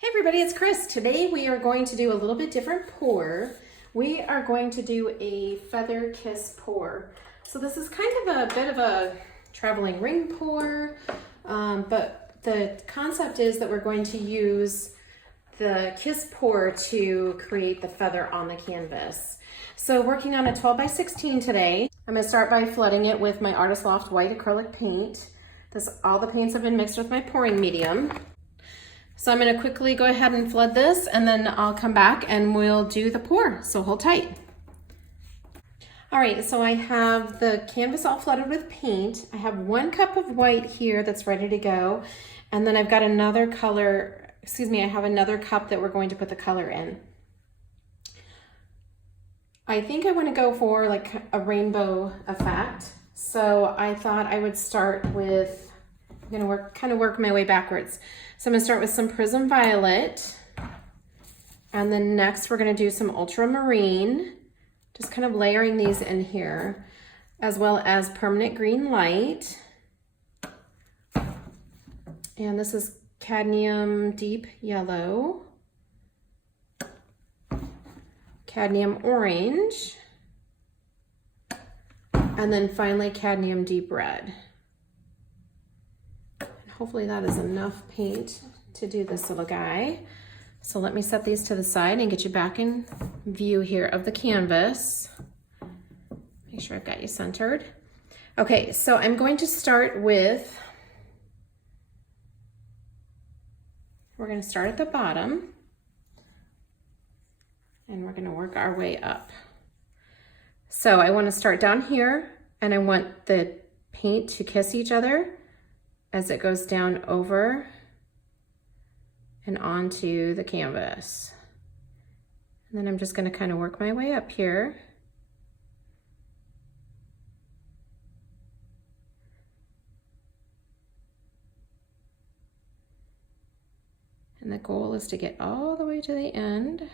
Hey everybody, it's Chris. Today we are going to do a little bit different pour. We are going to do a feather kiss pour. So this is kind of a bit of a traveling ring pour, but the concept is that we're going to use the kiss pour to create the feather on the canvas. So working on a 12 by 16 today, I'm going to start by flooding it with my Artist Loft white acrylic paint. All the paints have been mixed with my pouring medium. So I'm going to quickly go ahead and flood this, and then I'll come back and we'll do the pour, so hold tight. All right, so I have the canvas all flooded with paint. I have 1 cup of white here that's ready to go, and then I've got another color, I have another cup that we're going to put the color in. I think I want to go for like a rainbow effect, so I thought I would start with, I'm going to work my way backwards. So I'm going to start with some Prism Violet, and then next we're going to do some Ultramarine, just kind of layering these in here, as well as Permanent Green Light. And this is Cadmium Deep Yellow, Cadmium Orange, and then finally Cadmium Deep Red. Hopefully that is enough paint to do this little guy. So let me set these to the side and get you back in view here of the canvas. Make sure I've got you centered. Okay, so I'm going to start with, we're going to start at the bottom and we're going to work our way up. So I want to start down here, and I want the paint to kiss each other as it goes down over and onto the canvas. And then I'm just going to kind of work my way up here. And the goal is to get all the way to the end.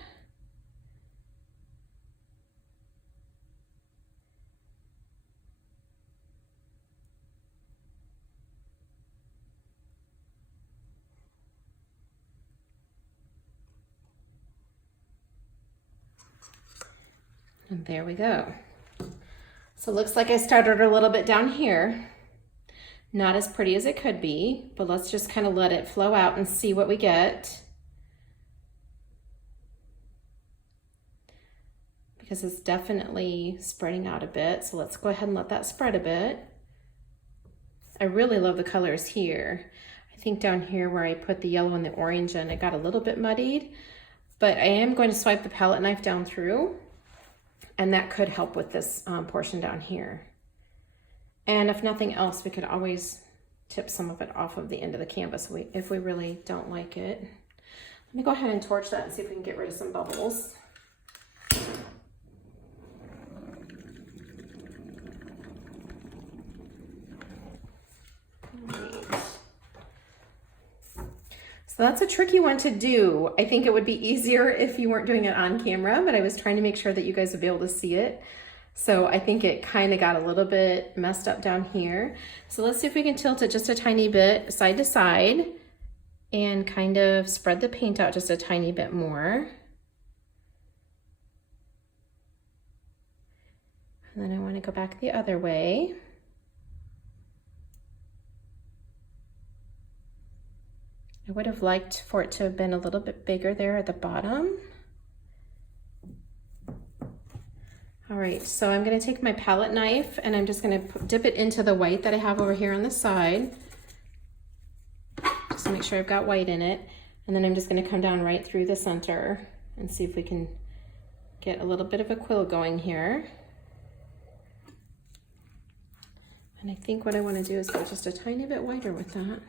And there we go. So it looks like I started a little bit down here. Not as pretty as it could be, but let's just kind of let it flow out and see what we get. Because it's definitely spreading out a bit. So let's go ahead and let that spread a bit. I really love the colors here. I think down here where I put the yellow and the orange in, it got a little bit muddied, but I am going to swipe the palette knife down through, and that could help with this portion down here. And if nothing else, we could always tip some of it off of the end of the canvas if we really don't like it. Let me go ahead and torch that and see if we can get rid of some bubbles. So that's a tricky one to do. I think it would be easier if you weren't doing it on camera, but I was trying to make sure that you guys would be able to see it. So I think it kind of got a little bit messed up down here. So let's see if we can tilt it just a tiny bit side to side and kind of spread the paint out just a tiny bit more. And then I want to go back the other way. I would have liked for it to have been a little bit bigger there at the bottom. All right, so I'm going to take my palette knife and I'm just going to dip it into the white that I have over here on the side. Just to make sure I've got white in it. And then I'm just going to come down right through the center and see if we can get a little bit of a quill going here. And I think what I want to do is go just a tiny bit whiter with that,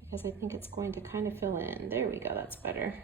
because I think it's going to kind of fill in. There we go, that's better.